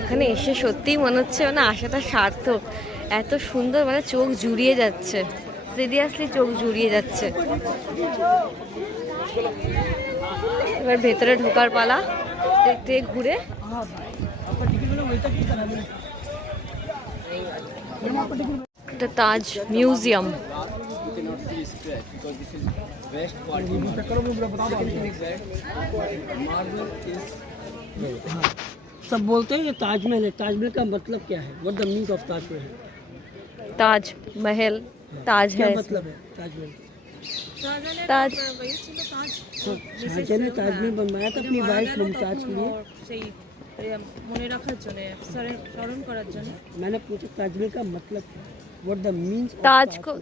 এখানে এসে সত্যিই মনে হচ্ছে মানে আশাটা সার্থক। এত সুন্দর মানে চোখ জুড়িয়ে যাচ্ছে, সিরিয়াসলি চোখ জুড়িয়ে যাচ্ছে। এবার ভেতরে ঢোকার পালা, দেখতে ঘুরে। এটা তাজ মিউজিয়াম। सब बोलते हैं ये ताजमहल है। ताजमहल का मतलब क्या है? What the meaning of Taj Mahal? Taj Mahal, Taj क्या है मतलब है ताजमहल? ताज। शाहजहां ने ताजमहल बनवाया था अपनी वाइफ मुमताज के लिए। মনে রাখার জন্য, স্মরণ করার জন্য। मैंने पूछा ताजमहल का मतलब क्या है? What the meaning? ताज को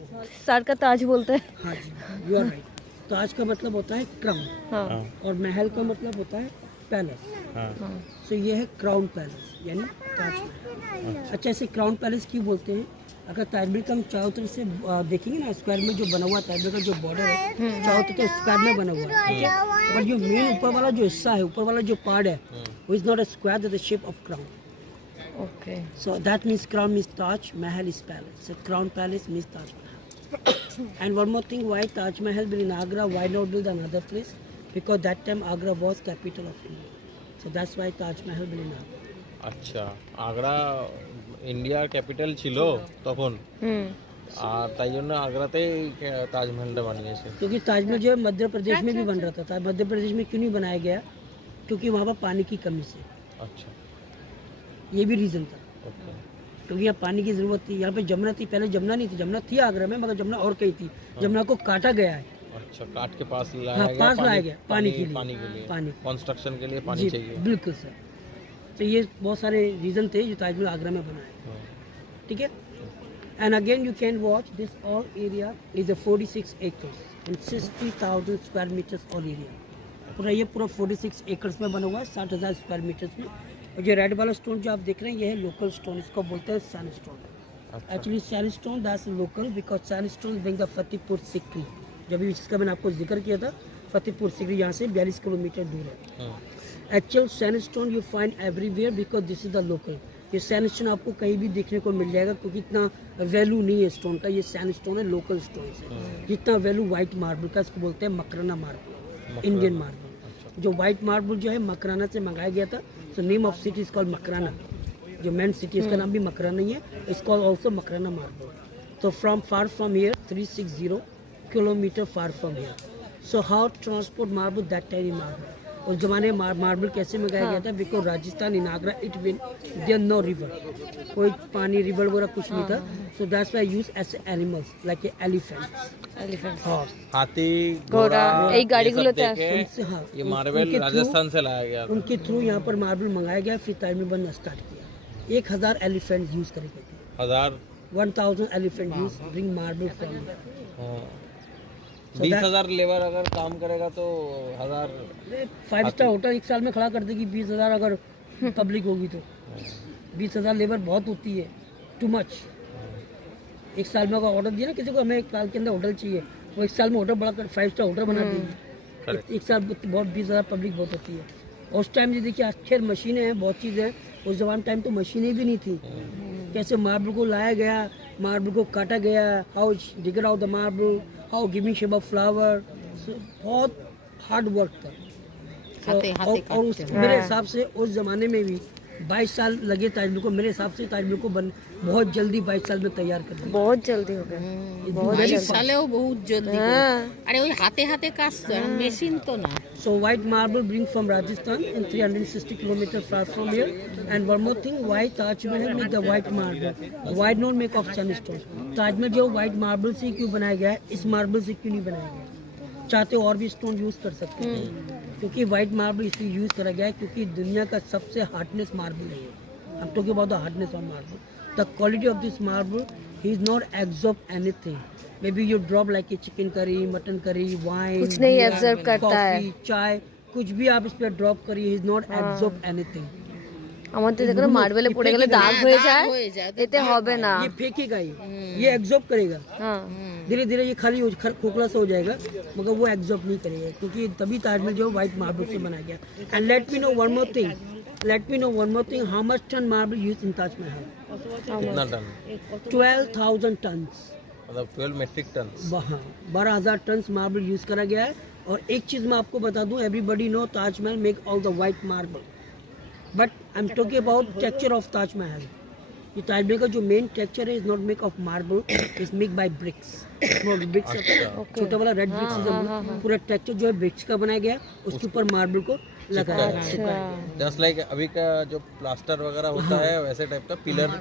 सर का ताज बोलते हैं। हाँ जी, यू आर राइट। ताज का मतलब होता है क्राउन, हाँ और महल का मतलब होता है पैलेस। हाँ सो ये है क्राउन पैलेस यानी ताजमहल। अच्छा, इसे क्राउन पैलेस क्यों बोलते हैं? अगर ताजमहल का हम चारों तरफ से देखेंगे ना, स्क्वायर में जो बना हुआ ताजमहल का जो बॉर्डर है चारों तरफ स्क्वायर में बना हुआ है, ठीक है? और जो मेन ऊपर वाला जो हिस्सा है, ऊपर वाला जो पार्ट है, वो is not a square, that the shape of crown. Okay. So that means crown means Taj, Mahal is palace. So crown palace means Taj Mahal. And one more thing, why Taj Mahal built in Agra? Why not build another place? Because that time Agra was capital of India. So that's why Taj Mahal built in Agra. আচ্ছা, আগ্রা ইন্ডিয়ার capital ছিল তখন, আর তাই জন্য আগ্রাতেই তাজমহলটা বানিয়েছে। क्योंकि ताजमहल जो है मध्य प्रदेश में भी बन रहा था। मध्य प्रदेश में क्यों नहीं बनाया गया? क्योंकि वहाँ पर पानी की कमी से, अच्छा, ये भी रीजन था। ओके। क्योंकि यहाँ पानी की जरूरत थी। यहाँ पे जमुना थी, पहले जमुना नहीं थी। जमुना थी आगरा में, मगर जमुना और कहीं थी। जमुना को काटा गया है। अच्छा, काट के पास लाया हाँ, गया, पास लाया गया पानी के लिए। पानी कंस्ट्रक्शन के लिए पानी जी चाहिए। बिल्कुल सर। तो ये बहुत सारे रीजन थे जो ताजमहल आगरा में बना है, ठीक है? And again you can watch this all area is a 46 acres and 60,000 square meters all area. पूरा ये पूरा 46 एकर्स में बना हुआ है, 60,000 स्क्वायर मीटर्स में। और जो रेड वाला स्टोन जो आप देख रहे हैं, ये है लोकल स्टोन। इसको बोलते हैं sandstone. Actually sandstone that's local because sandstone being the Fatehpur Sikri. जब भी इसका मैंने आपको जिक्र किया था, फतेहपुर सिकरी यहाँ से 42 किलोमीटर दूर है। Actual sandstone you find everywhere because this is the local. ये सैंडस्टोन आपको कहीं भी देखने को मिल जाएगा, क्योंकि इतना वैल्यू नहीं है स्टोन का। ये सैंडस्टोन है, लोकल स्टोन है। जितना वैल्यू वाइट मार्बल का, इसको बोलते हैं मकराना मार्बल, इंडियन मार्बल। जो वाइट मार्बल जो है मकराना से मंगाया गया था। So name of city is called Makrana. जो मेन सिटी इसका नाम भी मकराना ही है। It's called also Makrana marble. तो from far from here 360 kilometre far from here. So how transport marble that time marble. उस जमाने में मार्बल कैसे मंगाया गया था? Because Rajasthan in Agra it win there no river, कोई पानी रिवर वगैरह कुछ नहीं था। So that's why use as animals like elephant, horse, हाथी, घोड़ा, এই ये सब गाड़ीগুলোতে देखे उनसे, हाँ, ये मार्बल राजस्थान से लाया गया था। उनके थ्रू यहाँ पर मार्बल मंगाया गया, फिर ताजमहल बनना स्टार्ट किया। 1000 एलिफेंट यूज करेंगे, 1000 elephant use bring marble from. 20,000 labour अगर काम करेगा तो 1000। 5 स्टार होटल एक साल में खड़ा कर देगी 20,000 अगर पब्लिक होगी तो। 20,000 लेबर बहुत होती है, टू मच। एक साल में अगर ऑर्डर दिया ना किसी को, हमें एक साल के अंदर होटल चाहिए, वो एक साल में होटल बढ़ाकर 5 स्टार होटल बना देगी। एक साल बहुत 20,000 पब्लिक बहुत होती है। उस टाइम जो देखिए आखिर मशीनें हैं, बहुत चीज़ें हैं। उस जमाने टाइम तो मशीनें भी नहीं थी। कैसे मार्बल को लाया गया, मार्बल को काटा गया, how digger out the marble, how giving shape of flower, बहुत हार्ड वर्क था। और उस मेरे हिसाब से उस जमाने में भी 22 साल लगे ताजमहल को। मेरे हिसाब से ताजमहल को बहुत जल्दी 22 साल में तैयार कर दिया। बहुत जल्दी हो गया, बहुत जल्दी। সালেও বহুত জলদি করে। আরে ওই হাতে হাতে কাজ তো, মেশিন তো না। So white marble bring from Rajasthan and 360 kilometers far from here. And one more thing, why Taj Mahal make the white marble? Why not make of sandstone? Taj Mahal जो white marble से क्यों बनाया गया है, इस marble से क्यों नहीं बनाया गया? चाहते और भी स्टोन यूज कर सकते हैं, क्योंकि व्हाइट मार्बल इसलिए यूज करा गया है क्योंकि दुनिया का सबसे हार्डनेस मार्बल है। हम talking about the hardness of marble, the quality of this marble he is not absorb anything. May be you drop like a chicken curry, mutton curry, wine, कुछ नहीं एब्जॉर्ब करता है। चाय, कुछ भी आप इस पर ड्रॉप करिए, he is not absorb anything. আমাদের দেখো মার্বেলে পড়ে গেলে দাগ হয়ে যায়, এতে হবে না। ये फेंकेगा, ये एब्जॉर्ब करेगा। धीरे धीरे ये खाली खोखला सा हो जाएगा, मगर वो एब्जॉर्ब नहीं करेगा, क्योंकि तभी ताजमहल जो व्हाइट मार्बल से बनाया गया। And let me know one more thing, let me know one more thing. How much ton marble used in Taj Mahal? कितना टन 12,000 tons. मतलब 12 metric ton 12,000 ton marble use करा गया है. और एक चीज मैं आपको बता दूं, everybody know Taj Mahal make all the white marble, but I am talking about texture of Taj Mahal. ये ताजमहल का जो मेन टेक्सचर है is not make of marble, is make by bricks. Bricks छोटा वाला रेड ब्रिक्स, पूरा टेक्सचर जो है ब्रिक्स का बनाया गया है, उसके ऊपर मार्बल को लगाया गया है. जस्ट लाइक अभी का जो प्लास्टर वगैरह होता है वैसे टाइप का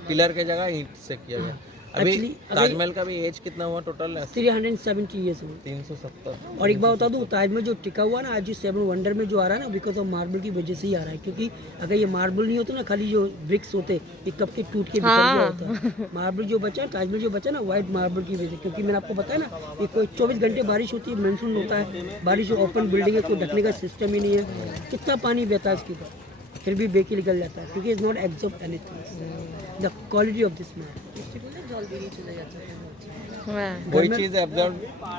पिलर के जगह ईंट से किया गया. अभी ताजमहल का भी एज कितना हुआ टोटल? 370 ईयर्स हुए. 370. और एक बात बता दूं, ताजमहल जो टिका हुआ ना आज जो 7 वंडर में जो आ रहा है ना, बिकॉज ऑफ मार्बल की वजह से ही आ रहा है. क्योंकि अगर ये मार्बल नहीं होते ना, खाली जो ब्रिक्स होते ये कब के टूट के बिखर गया होता. मार्बल जो बचा, ताजमहल जो बचा ना, व्हाइट मार्बल की वजह से. क्योंकि मैंने आपको बताया ना, ये कोई 24 घंटे बारिश होती है, मानसून होता है, बारिश ओपन बिल्डिंग है, कोई ढकने का सिस्टम ही नहीं है. कितना पानी बहता है इसके ऊपर, फिर भी बेके निकल जाता है. क्योंकि is not absorb anything. The quality of this marble. कोई चीज एब्जॉर्ब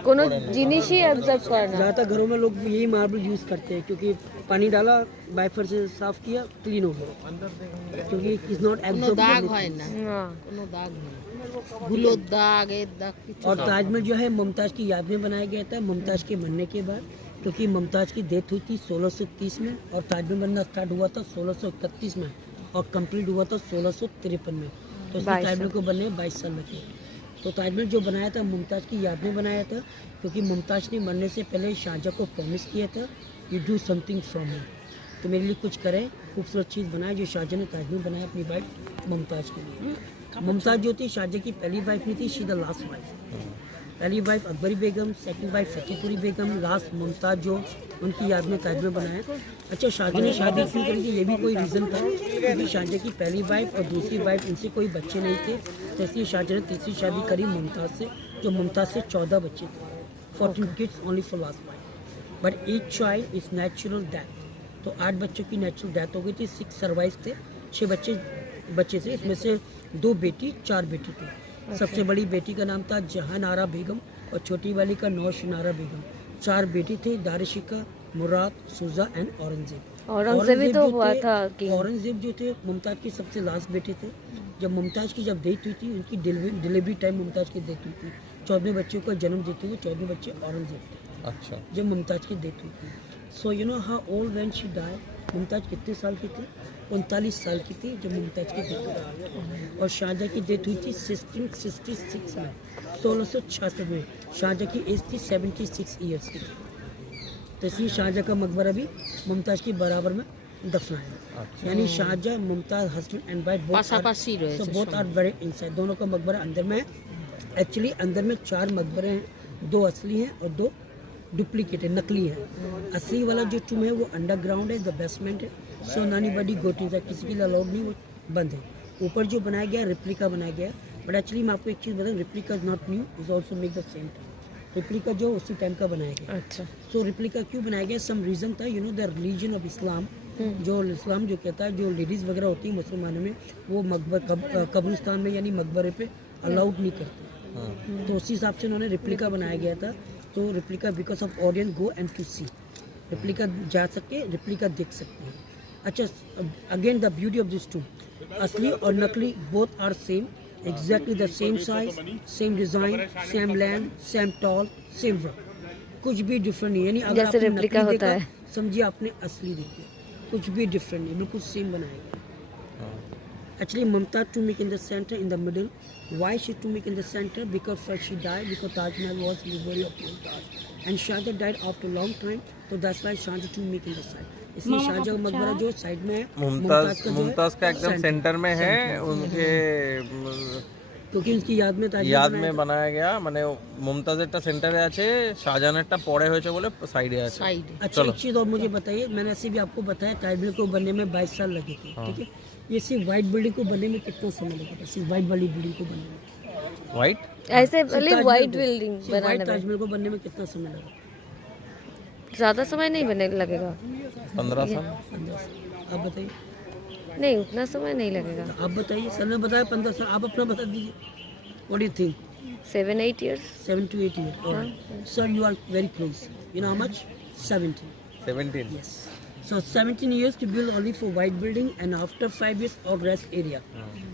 কোনো জিনিসই অ্যাবজর্ব করে না. ज़्यादातर घरों में लोग यही मार्बल यूज़ करते हैं, क्योंकि पानी डाला, वाइपर से साफ किया, क्लीन हो गया. क्योंकि इज नॉट কোনো एब्जॉर्ब. দাগ হয় না, না কোনো দাগ নেই, ধুলোর দাগ এর দাগ কিছু और ताजमहल जो है मुमताज़ की याद में बनाया गया था, मुमताज़ के मरने के बाद. क्योंकि मुमताज़ की डेथ हुई थी 1630 में और ताजमहल बनना स्टार्ट हुआ था 1631 में और कंप्लीट हुआ था 1653 में. तो इसमें 22 ताजमहल को बनने 22 साल लगे. तो ताजमहल जो बनाया था मुमताज़ की याद में बनाया था, क्योंकि मुमताज़ ने मरने से पहले शाहजहाँ को प्रॉमिस किया था, you do something from me, तो मेरे लिए कुछ करे, खूबसूरत चीज़ बनाए. जो शाहजहाँ ने ताजमहल बनाया अपनी वाइफ मुमताज़ के लिए. मुमताज़ जो थी शाहजहाँ की पहली वाइफ नहीं थी, शी द लास्ट वाइफ. पहली वाइफ अकबरी बेगम, सेकंड वाइफ फतेहपुरी बेगम, लास्ट मुमताज़ जो उनकी याद में ताजमहल बनाया. अच्छा, शाहजहाँ ने शादी क्यों करी थी, ये भी कोई रीज़न था. क्योंकि शाहजहाँ की पहली वाइफ और दूसरी वाइफ इनसे कोई बच्चे नहीं थे, तो इसलिए शाहजहाँ ने तीसरी शादी करी मुमताज़ से, जो मुमताज़ से 14 बच्चे थे. 14 kids only for last wife. But each child is natural death. तो 8 बच्चों की नेचुरल डेथ हो गई थी, 6 सर्वाइव थे, 6 बच्चे थे. इसमें से 2 बेटी 4 बेटी थे. सबसे बड़ी बेटी का नाम था जहानारा बेगम और छोटी वाली का नौशनारा बेगम. 4 बेटी थे, दारिशिका, मुराद, सुजा एंड औरंगजेब. औरंगजेब भी तो जो हुआ थे- था कि औरंगजेब जो थे मुमताज़ के सबसे लास्ट बेटे थे. जब मुमताज़ की जब डेथ हुई थी, उनकी डिलीवरी टाइम मुमताज़ की डेथ हुई थी. 14 बच्चों को जन्म देते हुए 14 बच्चे औरंगजेब थे अच्छा जब मुमताज़ की डेथ हुई थी. So you know how old when she die. Mumtaz कितने साल की थी? 39 साल की थी जब मुमताज़ की डेथ हुई. और शाहजहाँ की डेथ हुई थी 1666 में, 1666 में. शाहजहाँ की एज थी 76 ईयर्स की थी. तो इसलिए शाहजहाँ का मकबरा भी मुमताज़ की बराबर में दफनाया. यानी Shah Jahan, Mumtaz, husband and wife পাশাপাশি রয়েছে बोथ आर वेरी इनसाइड. दोनों का मकबरा अंदर में है. एक्चुअली अंदर में 4 मकबरे हैं, 2 असली हैं और 2 डुप्लीकेट है, नकली है. असली वाला जो टूम है वो अंडरग्राउंड है, द बेसमेंट है. सो नानी बडी गोटीज है, किसी के लिए अलाउड नहीं, वो बंद है. ऊपर जो बनाया गया रेप्लिका बनाया गया. बट एक्चुअली मैं आपको एक चीज़ बताऊँ, replica is not new, is also make the same time. Replica जो उसी टाइम का बनाया गया. अच्छा सो रेप्लिका क्यों बनाया गया, सम रीज़न था. You know the religion of Islam, जो इस्लाम जो कहता है जो लेडीज़ वगैरह होती है मुसलमानों में, वो कब्रिस्तान में यानी मकबरे पे अलाउड नहीं करते. तो उसी हिसाब से उन्होंने रेप्लिका बनाया गया था. तो replica because of audience go and to see, replica जा सके, रेप्लिका देख सकते हैं. अच्छा, again the beauty of this two, असली और नकली both are same, exactly the same size, same design, same land, same tall, same work. कुछ भी डिफरेंट नहीं. यानी अगर जैसे आपने रेप्लिका नकली होता देखा, है, समझिए आपने असली देखी. कुछ भी डिफरेंट नहीं, बिल्कुल सेम बनाया गया. Actually, Mumtaz to make in the center, in the middle. Why she to make in the center? Because first she died, because Taj Mahal was memory of Mumtaz. And Shahjahan died after a long time, so that's why Shahjahan to make in the side. इसलिए शाहजहाँ का मकबरा जो side में है, मुमताज का एकदम centre में है. उनके क्योंकि उनकी याद में याद में बनाया गया. মানে মুমতাজেরটা সেন্টারে আছে, শাহজাহানেরটা পরে হয়েছে বলে সাইডে আছে. সাইডে. अच्छा, एक चीज़ और मुझे बताइए, मैंने ऐसे भी आपको बताया ताजमहल को बनने में 22 साल लगे थे. ठीक है, ये सिर्फ वाइट बिल्डिंग को बनने में कितना समय लगा था? सिर्फ वाइट वाली बिल्डिंग को बनने में, হোয়াইট ऐसे भले व्हाइट बिल्डिंग सिर्फ वाइट बनाने में ताजमहल को बनने में कितना समय लगा? ज़्यादा समय नहीं बने लगेगा. 15 साल. 15 साल. आप बताइए. नहीं उतना समय नहीं लगेगा. आप बताइए. सर ने बताया 15 साल, आप अपना बता दीजिए. What do you think? 7-8 years. 7 to 8 years. All right. Sir, you are very close. You know how much? 70. 17. Yes. So 17 years to build only for white building, and after 5 years all rest area.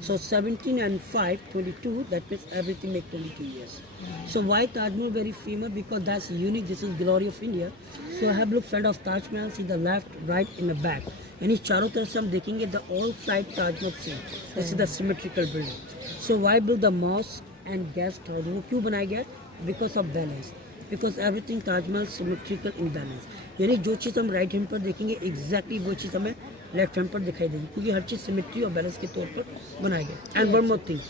So 17 and 5, 22, that means everything make 22 years. So why Taj Mahal very famous? Because that's unique, this is glory of India. So have look front of Taj Mahal, see the left, right in the back. यानी चारों तरफ से हम देखेंगे the all side Taj Mahal same. This is the symmetrical building. So why build the mosque and guest house? वो क्यों बनाया गया? Because of balance. Because everything Taj Mahal symmetrical in balance. यानी जो चीज़ हम राइट हैंड पर देखेंगे exactly वो चीज़ हमें लेफ्ट हैंड पर दिखाई देगी, क्योंकि हर चीज़ सिमेट्री और बैलेंस के तौर पर बनाया गया. And one more thing,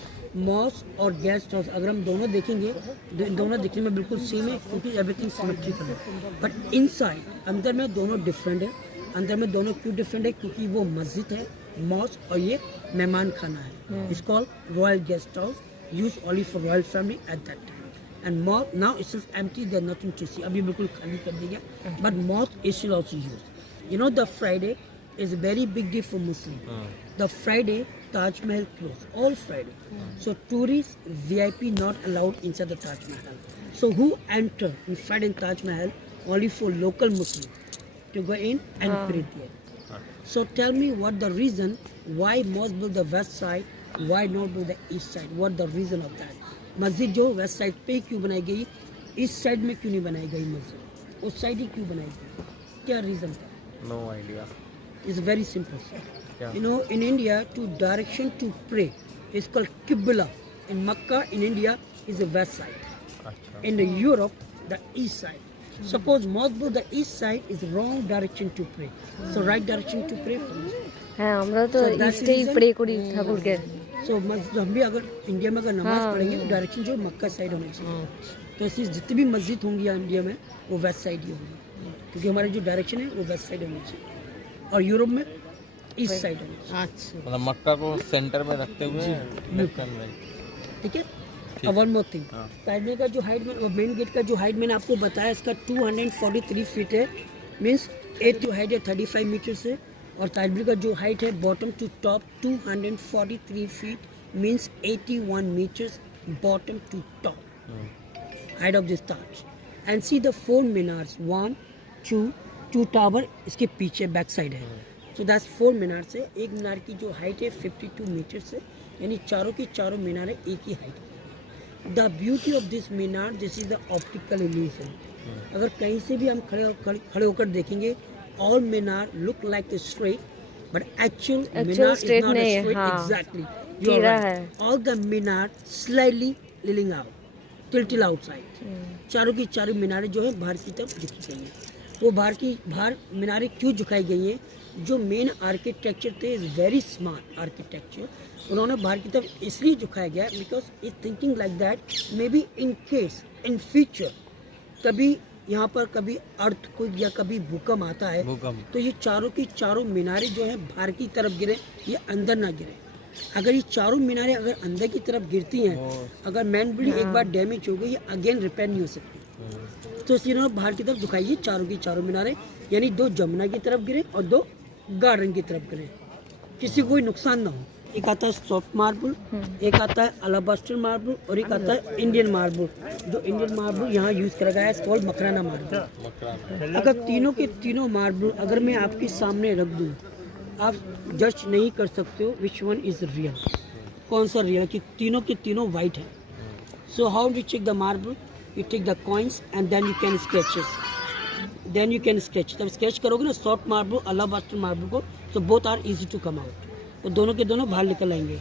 mosque और गेस्ट हाउस अगर हम दोनों देखेंगे, दोनों दिखने में बिल्कुल सेम है, क्योंकि एवरीथिंग सिमेट्रिकल है. बट इनसाइड अंदर में दोनों डिफरेंट है. अंदर में दोनों क्यों डिफरेंट है? क्योंकि वो मस्जिद है, मॉस्क, और ये मेहमान खाना है. It's called royal guest house, use only for royal family at that time. And mosque now it's just empty, there's nothing to see. अभी बिल्कुल खाली कर दिया. But mosque is still also used. You know the Friday is a very big day for Muslim. The Friday Taj Mahal closed, all Friday. So tourists, VIP not allowed inside the Taj Mahal. So who enter in Friday in Taj Mahal? Only for local Muslims to go in and pray there. So tell me what the reason why mosque build the west side, why not build the east side? What the reason of that? मस्जिद जो west side पे क्यों बनाई गई, इस side में क्यों नहीं बनाई गई मस्जिद, उस साइड ही क्यों बनाई गई, क्या रीज़न था? No idea. It's very simple sir. You know in India to direction to pray is called qibla. In Mecca in India is the west side, in the Europe the east side. Suppose mosque the east side is wrong direction to pray, so right direction to pray for Muslim. হ্যাঁ আমরা তো ইস্টেই pray করি ঠাকুরকে. सो हम भी अगर India में अगर नमाज पढ़ेंगे तो डायरेक्शन जो मक्का साइड होनी चाहिए. तो ऐसी जितनी भी मस्जिद होंगी इंडिया में वो वेस्ट साइड ही होंगी, क्योंकि हमारी जो डायरेक्शन है वो वेस्ट साइड होनी चाहिए, और यूरोप में ईस्ट साइड होनी चाहिए. अच्छा, मतलब मक्का को सेंटर में रखते हुए लेफ्ट हैंड में. ठीक है. अब वन मोर थिंग, ताजमहल का जो हाइट में, मेन गेट का जो हाइट मैंने आपको बताया इसका 243 फीट है, मीन्स 8 टू हाइट है 35 मीटर से, और ताजमहल का जो हाइट है bottom to top 243 feet, means 81 meters bottom to top height of this Taj. And see the 4 minars, 1 2 tower इसके पीछे बैक साइड है. सो दैट्स 4 मीनार से. एक मीनार की जो हाइट है 52 मीटर से, यानी चारों की चारों मीनारें एक ही height. The beauty of this minar, this is the optical illusion. अगर कहीं से भी हम खड़े होकर देखेंगे, all minar look like a straight, but actual minar is straight not a नहीं है, straight. हाँ. Exactly, you are right. All the minar slightly leaning out, tilted outside. चारों की चारों मीनारें जो है बाहर की तरफ झुकी गई हैं. वो बाहर मीनारें क्यों झुकाई गई हैं? जो मेन आर्किटेक्चर थे इज वेरी स्मार्ट आर्किटेक्चर, उन्होंने बाहर की तरफ इसलिए झुकाया गया because is thinking like that may be in case in future कभी यहाँ पर कभी अर्थक्वेक या कभी भूकंप आता है, तो ये चारों की चारों मीनारें जो है बाहर की तरफ गिरे, ये अंदर ना गिरे. अगर ये चारों मीनारें अगर अंदर की तरफ गिरती हैं, अगर मेन बिल्डिंग एक बार डैमेज हो गई, ये अगेन रिपेयर नहीं हो सकती. तो इसलिए उन्होंने बाहर की तरफ झुकाई चारों की चारों मीनारें, यानी 2 जमुना की तरफ गिरे और 2 गार्डन की तरफ गिरे, किसी को कोई नुकसान ना हो. एक आता है सॉफ्ट मार्बल, एक आता है अलाबास्टर मार्बल, और एक आता है इंडियन मार्बल. जो इंडियन मार्बल यहाँ यूज करा गया है कॉल्ड मकराना मार्बल. अगर तीनों के तीनों मार्बल अगर मैं आपके सामने रख दूँ, आप जज नहीं कर सकते हो विच वन इज रियल, कौन सा रियल, कि तीनों के तीनों वाइट है. So how do check the marble? You take the coins and then you can sketch. जब स्केच करोगे ना सॉफ्ट मार्बल अलाबास्टर मार्बल को, तो both are easy to come out, तो दोनों के दोनों बाहर निकल आएंगे.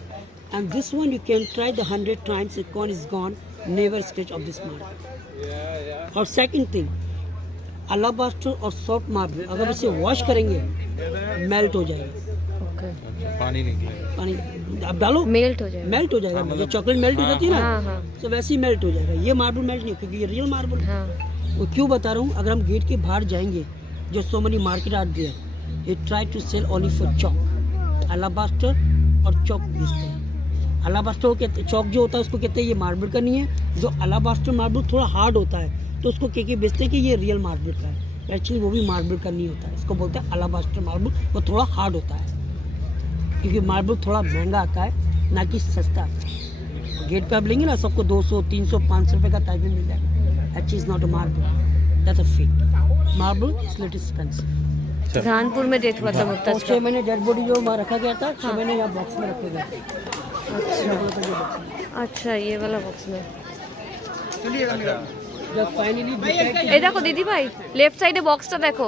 And this one you can try the 100 times, it coin is gone, never sketch of this marble. और सेकंड थिंग, अलाबास्टर और सॉफ्ट मार्बल अगर इसे वॉश करेंगे मेल्ट हो जाएगा. पानी निकलेगा, पानी आप डालो मेल्ट हो जाएगा. जो चॉकलेट मेल्ट हो जाती है ना, तो वैसे ही मेल्ट हो जाएगा. ये मार्बल मेल्ट नहीं, क्योंकि ये रियल मार्बल है. वो क्यों बता रहा हूँ, अगर हम गेट के बाहर जाएंगे, जो so many market are there, ये try to sell only for chalk, alabaster और चौक बेचते हैं. अलाबास्टर के चौक जो होता है उसको कहते हैं ये मार्बल का नहीं है. जो अलाबास्टर मार्बल थोड़ा हार्ड होता है, तो उसको कह के बेचते हैं कि ये रियल मार्बल का है. एक्चुअली वो भी मार्बल का नहीं होता है, इसको बोलते हैं अलाबास्टर मार्बल. वो थोड़ा हार्ड होता है, क्योंकि मार्बल थोड़ा महंगा आता है, ना कि सस्ता आता है. गेट पे आप लेंगे ना, सबको 200 300 500 रुपये का ताजमहल मिल जाएगा. Actually is not a marble, that's a fake marble, is little expensive. अच्छा कानपुर में डेथ हुआ था और मुमताज 6 महीने डेड बॉडी जो वहाँ रखा गया था, 6 महीने यहाँ बॉक्स में रखे गए थे। अच्छा ये वाला बॉक्स में। जब फाइनली এই দেখো দিদি ভাই লেফট সাইডে বক্সটা দেখো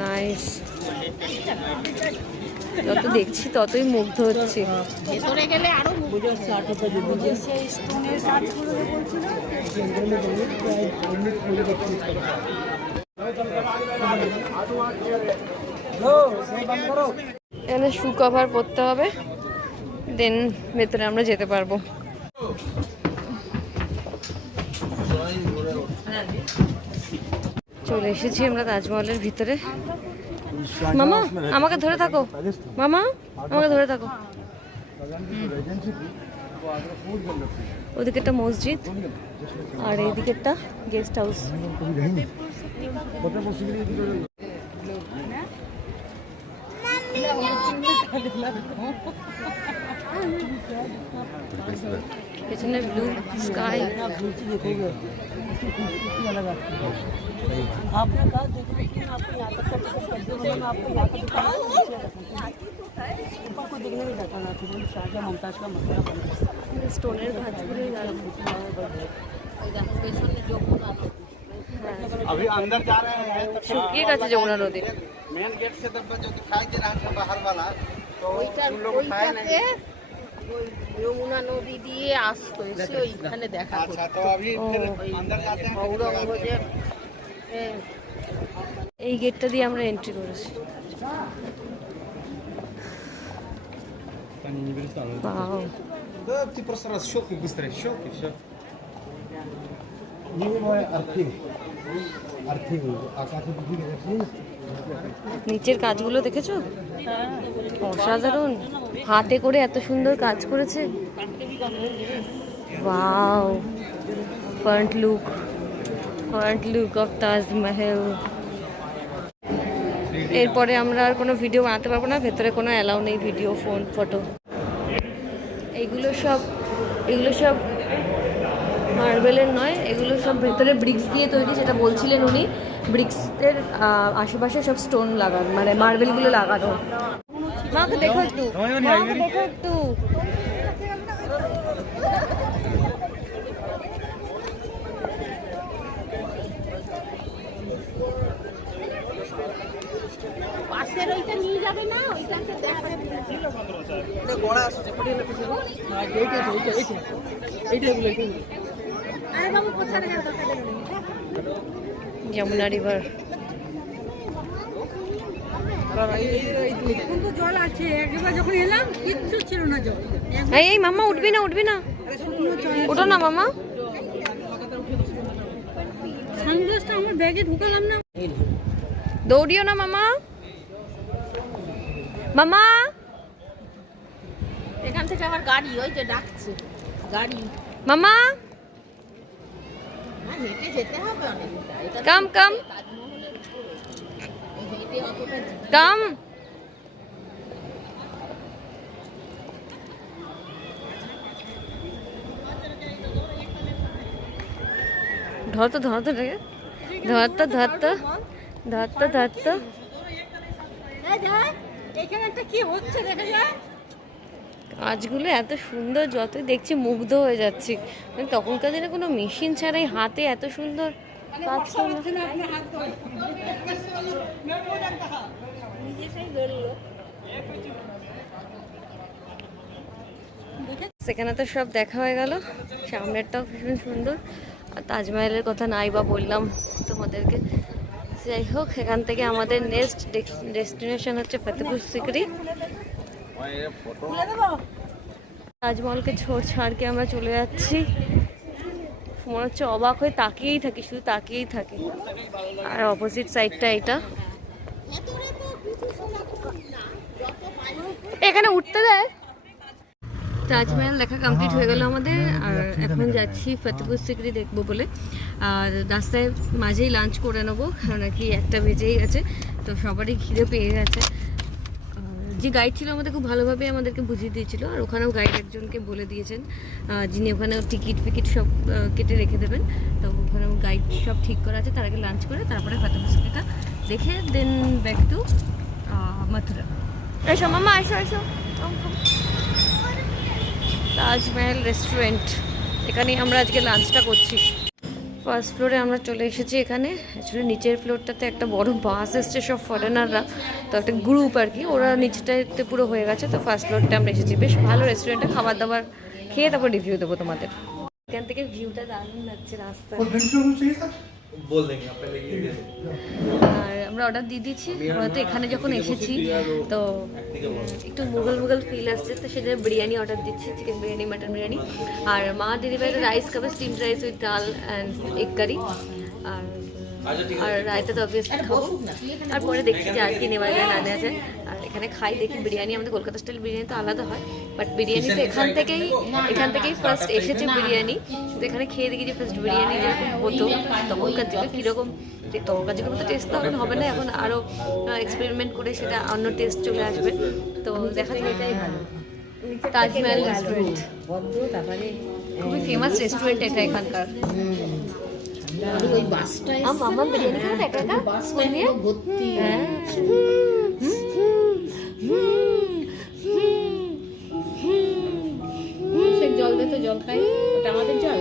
নাইস যত দেখছি ততই মুগ্ধ হচ্ছি ভেতরে গেলে আরো मुझे 60 रुपये दे दीजिए। अंदर में जाइए, मुझे बत्तीस का। এখানে শু কভার পরতে হবে দেন ভেতরে আমরা যেতে পারবো চলে এসেছি আমরা তাজমহলের ভিতরে মামা আমাকে ধরে থাকো মামা আমাকে ধরে থাকো ওদিকে একটা মসজিদ আর এইদিকে একটা গেস্ট হাউস পেছনে ব্লু স্কাই आपने कहा देखो कि आपको यहाँ तक का टिकट कर दिया, मैंने आपको यहाँ का दिखाया ऊपर को देखने नहीं जाता ना, फिर शाहजहाँ मुमताज का मकबरा बना है। স্টোনের গাছগুলোই দাঁড়াবো अभी अंदर जा रहे हैं तो শুকিয়ে গেছে যমুনা নদী मेन गेट से तब जो दिखाई दे रहा था बाहर वाला, तो ওইটার उन लोग खाए ওইটাতে नहीं। ওই যমুনা নদী দিয়ে আসতো এসে ওইখানে দেখা अच्छा করতো तो अभी फिर अंदर जाते हैं तो ঔরঙ্গজেব এই গেটটা দিয়ে আমরা এন্ট্রি করেছি Вау. Да, ты просто раз щелкай быстро, щелкай, все. নিচের কাজগুলো দেখেছো অসাধারণ হাতে করে এত সুন্দর কাজ করেছে wow front look of Taj Mahal এরপরে আমরা আর কোনো ভিডিও বানাতে পারবো না ভেতরে কোনো অ্যালাউ নেই ভিডিও ফোন ফটো এগুলো সব মার্বেলের নয় এগুলো সব ভেতরে ব্রিক্স দিয়ে তৈরি যেটা বলছিলেন উনি ব্রিক্সের আশেপাশে সব স্টোন লাগানো মানে মার্বেলগুলো লাগানো মাকে দেখো একটু পাশের ওইটা নিয়ে যাবে না ওইটাতে দেখা যাবে আরে বাবু কোথায় যাবে দরকার নেই যমুনা রিভার কিন্তু জল আছে একবার যখন এলাম কিচ্ছু ছিল না জল এই মামা উঠবি না ওঠো না মামা সানগ্লাসটা আমার ব্যাগে ঢুকালাম না দৌড়িও না মামা মামা এখান থেকে আমার গাড়ি ওই যে ডাকছে গাড়ি মামা না হেঁটে যেতে হবে অনেকটা এটা কাম তাজমহলের উপরে হেঁটে অতটা কাম ধরতো রে ধরতো এখানে একটা কি হচ্ছে দেখা যায় কাজগুলো এত সুন্দর যতই দেখছি মুগ্ধ হয়ে যাচ্ছি মানে তখনকার দিনে কোনো মেশিন ছাড়াই হাতে এত সুন্দর কাজ করলো সেখানে তো সব দেখা হয়ে গেল সামনেরটাও ভীষণ সুন্দর আর তাজমহলের কথা নাই বা বললাম তোমাদেরকে যাই হোক এখান থেকে আমাদের নেক্সট ডেস্টিনেশন হচ্ছে ফতেহপুর সিকরি তাজমহলকে ছাড়কে আমরা চলে যাচ্ছি মনে হচ্ছে অবাক হয়ে তাকিয়েই থাকি শুধু তাকিয়েই থাকি আর অপোজিট সাইডটা এটা এখানে উঠতে দেয় তাজমহল দেখা কমপ্লিট হয়ে গেল আমাদের আর এখন যাচ্ছি ফতেহপুর সিকরি দেখবো বলে আর রাস্তায় মাঝেই লাঞ্চ করে নেবো কারণ কি 1টা বেজেই গেছে তো সবারই খিদে পেয়ে গেছে যে গাইড ছিল আমাদের খুব ভালোভাবে আমাদেরকে বুঝিয়ে দিয়েছিল, আর ওখানেও গাইড একজনকে বলে দিয়েছেন যিনি ওখানে টিকিট ফিকিট সব কেটে রেখে দেবেন। তো ওখানেও গাইড সব ঠিক করা আছে, তার আগে লাঞ্চ করে তারপরে ফাতেমা সিটিটা দেখে দেন ব্যাক টু মথুরা। এসো মামা, এসো এসো। তাজমহল রেস্টুরেন্ট, এখানেই আমরা আজকে লাঞ্চটা করছি। ফার্স্ট ফ্লোরে আমরা চলে এসেছি। এখানে অ্যাকচুয়ালি নিচের ফ্লোরটাতে একটা বড় বাস এসছে, সব ফরেনাররা, তো একটা গ্রুপ আর কি, ওরা নিচটাতে পুরো হয়ে গেছে। তো ফার্স্ট ফ্লোরটা আমরা এসেছি, বেশ ভালো রেস্টুরেন্টে, খাবার দাবার খেয়ে তারপর রিভিউ দেবো তোমাদের। এখান থেকে ভিউটা দারুণ লাগছে রাস্তা। আর আমরা অর্ডার দিয়ে দিয়েছি, হয়তো এখানে যখন এসেছি তো একটু মুঘল মুঘল ফিল আসছে, তো সেজন্য বিরিয়ানি অর্ডার দিচ্ছি, চিকেন বিরিয়ানি, মাটন বিরিয়ানি। আর মা দিদিভাই রাইস খাবে, স্টিম রাইস উইথ ডাল অ্যান্ড এগ কারি, আর রায়তা তো অবভিয়াসলি খাবো। আর পরে দেখছি যে আর কি নেওয়া যায় না নেওয়া যায়। আর এখানে খাই দেখি বিরিয়ানি, আমাদের কলকাতা স্টাইল বিরিয়ানি তো আলাদা হয়, বাট বিরিয়ানি তো এখান থেকেই ফার্স্ট এসেছে বিরিয়ানি। তো এখানে খেয়ে দেখি যে ফার্স্ট বিরিয়ানি যেরকম হতো তখনকার যুগে কীরকম, তখনকার যুগের মতো টেস্ট তো এখন হবে না, এখন আরও এক্সপেরিমেন্ট করে সেটা অন্য টেস্ট চলে আসবে। তো দেখা যাবে, এটাই ভালো। তাজমহল রেস্টুরেন্ট খুবই ফেমাস রেস্টুরেন্ট এটা এখানকার। ওই বাসটায় মামা বিরিয়ানি খাবে একা একা স্কুল নিয়ে? ভর্তি। সে জল দে তো, জল খাই, ওটা আমাদের জল।